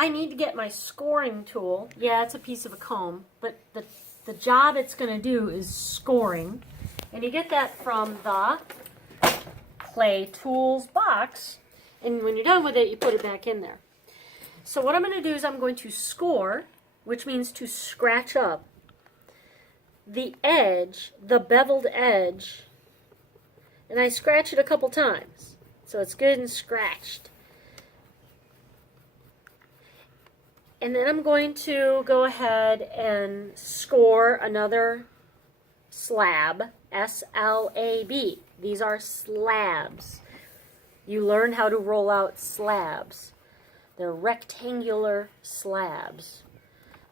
I need to get my scoring tool. Yeah, it's a piece of a comb, but the job it's going to do is scoring. And you get that from the clay tools box. And when you're done with it, you put it back in there. So what I'm going to do is I'm going to score, which means to scratch up the edge, the beveled edge, and I scratch it a couple times. So it's good and scratched. And then I'm going to go ahead and score another slab, S-L-A-B. These are slabs. You learn how to roll out slabs. They're rectangular slabs.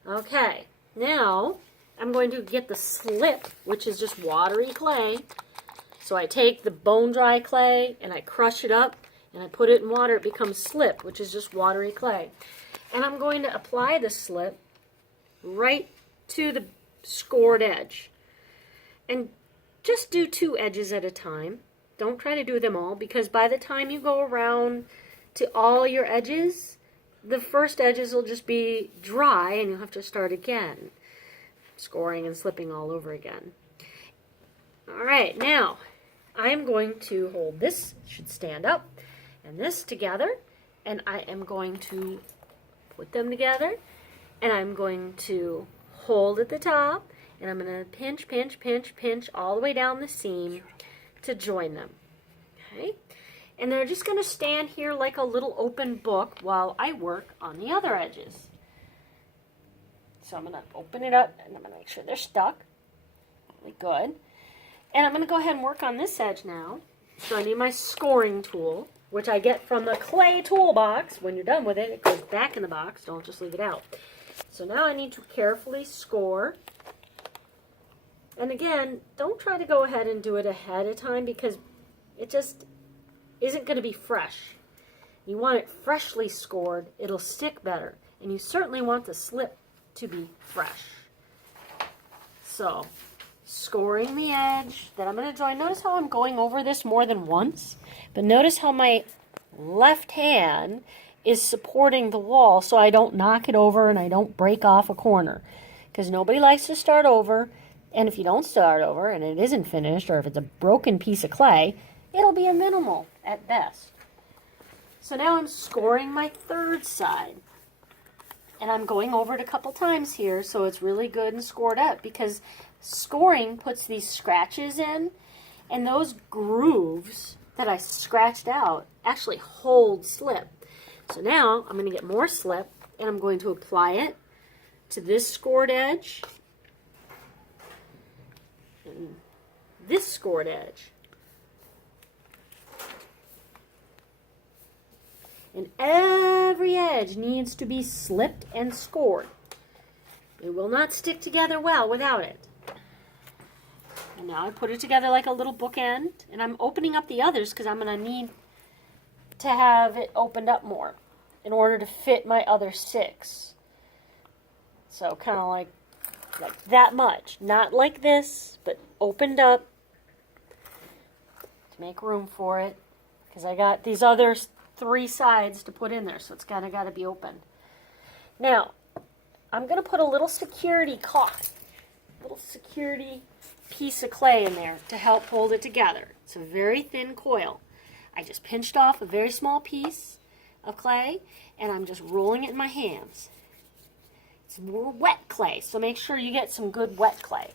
Okay, now I'm going to get the slip, which is just watery clay. So I take the bone dry clay and I crush it up and I put it in water. It becomes slip, which is just watery clay. And I'm going to apply the slip right to the scored edge. And just do 2 edges at a time. Don't try to do them all, because by the time you go around to all your edges, the first edges will just be dry and you'll have to start again, scoring and slipping all over again. All right, now I am going to hold this, should stand up, and this together, and I am going to put them together, and I'm going to hold at the top, and I'm going to pinch, pinch, pinch, pinch all the way down the seam to join them. Okay? And they're just going to stand here like a little open book while I work on the other edges. So I'm going to open it up, and I'm going to make sure they're stuck. Really good. And I'm going to go ahead and work on this edge now. So I need my scoring tool, which I get from the clay toolbox. When you're done with it, it goes back in the box. Don't just leave it out. So now I need to carefully score. And again, don't try to go ahead and do it ahead of time, because it just isn't going to be fresh. You want it freshly scored. It'll stick better. And you certainly want the slip to be fresh. So, scoring the edge that I'm going to join. Notice how I'm going over this more than once. But notice how my left hand is supporting the wall so I don't knock it over and I don't break off a corner. Because nobody likes to start over. And if you don't start over and it isn't finished, or if it's a broken piece of clay, it'll be a minimal at best. So now I'm scoring my third side. And I'm going over it a couple times here so it's really good and scored up, because scoring puts these scratches in, and those grooves that I scratched out actually hold slip. So now I'm going to get more slip, and I'm going to apply it to this scored edge and this scored edge. And every edge needs to be slipped and scored. It will not stick together well without it. And now I put it together like a little bookend, and I'm opening up the others because I'm going to need to have it opened up more in order to fit my other 6. So kind of like that much. Not like this, but opened up to make room for it, because I got these other 3 sides to put in there, so it's got to be open. Now, I'm going to put a little security caulk, little security piece of clay in there to help hold it together. It's a very thin coil. I just pinched off a very small piece of clay, and I'm just rolling it in my hands. It's wet clay, so make sure you get some good wet clay.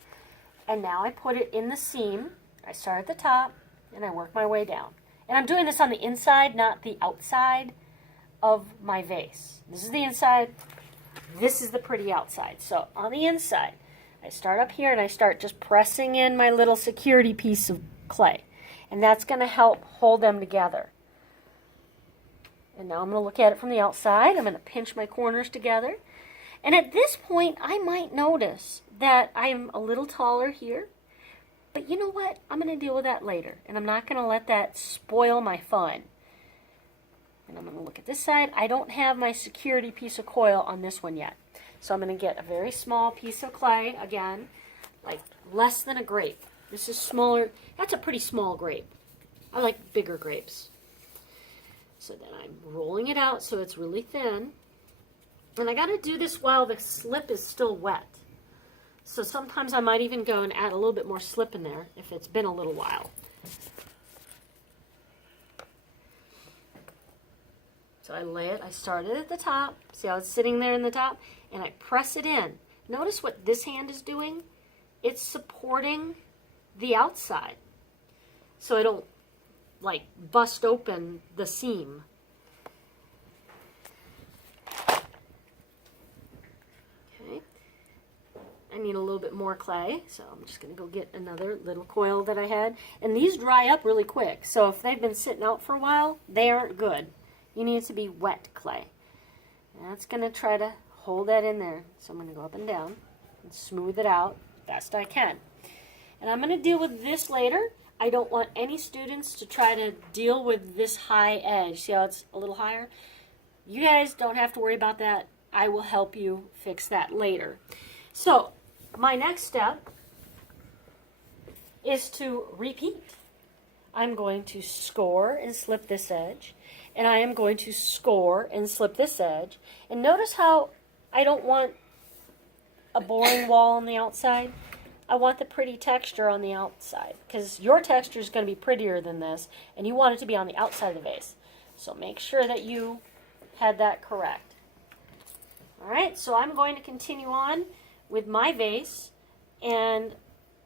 And now I put it in the seam. I start at the top, and I work my way down. And I'm doing this on the inside, not the outside of my vase. This is the inside. This is the pretty outside. So on the inside, I start up here and I start just pressing in my little security piece of clay. And that's going to help hold them together. And now I'm going to look at it from the outside. I'm going to pinch my corners together. And at this point, I might notice that I'm a little taller here. But you know what? I'm going to deal with that later. And I'm not going to let that spoil my fun. And I'm going to look at this side. I don't have my security piece of coil on this one yet. So I'm going to get a very small piece of clay, again, like less than a grape. This is smaller. That's a pretty small grape. I like bigger grapes. So then I'm rolling it out so it's really thin. And I got to do this while the slip is still wet. So sometimes I might even go and add a little bit more slip in there if it's been a little while. So I started at the top. See how it's sitting there in the top? And I press it in. Notice what this hand is doing? It's supporting the outside. So I don't like bust open the seam. Okay. I need a little bit more clay, so I'm just going to go get another little coil that I had. And these dry up really quick, so if they've been sitting out for a while, they aren't good. You need it to be wet clay. And that's going to try to hold that in there. So I'm going to go up and down and smooth it out best I can. And I'm going to deal with this later. I don't want any students to try to deal with this high edge. See how it's a little higher? You guys don't have to worry about that. I will help you fix that later. So my next step is to repeat. I'm going to score and slip this edge, and I am going to score and slip this edge. And notice how I don't want a boring wall on the outside. I want the pretty texture on the outside, because your texture is going to be prettier than this, and you want it to be on the outside of the vase. So make sure that you had that correct. Alright, so I'm going to continue on with my vase, and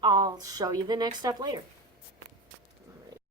I'll show you the next step later.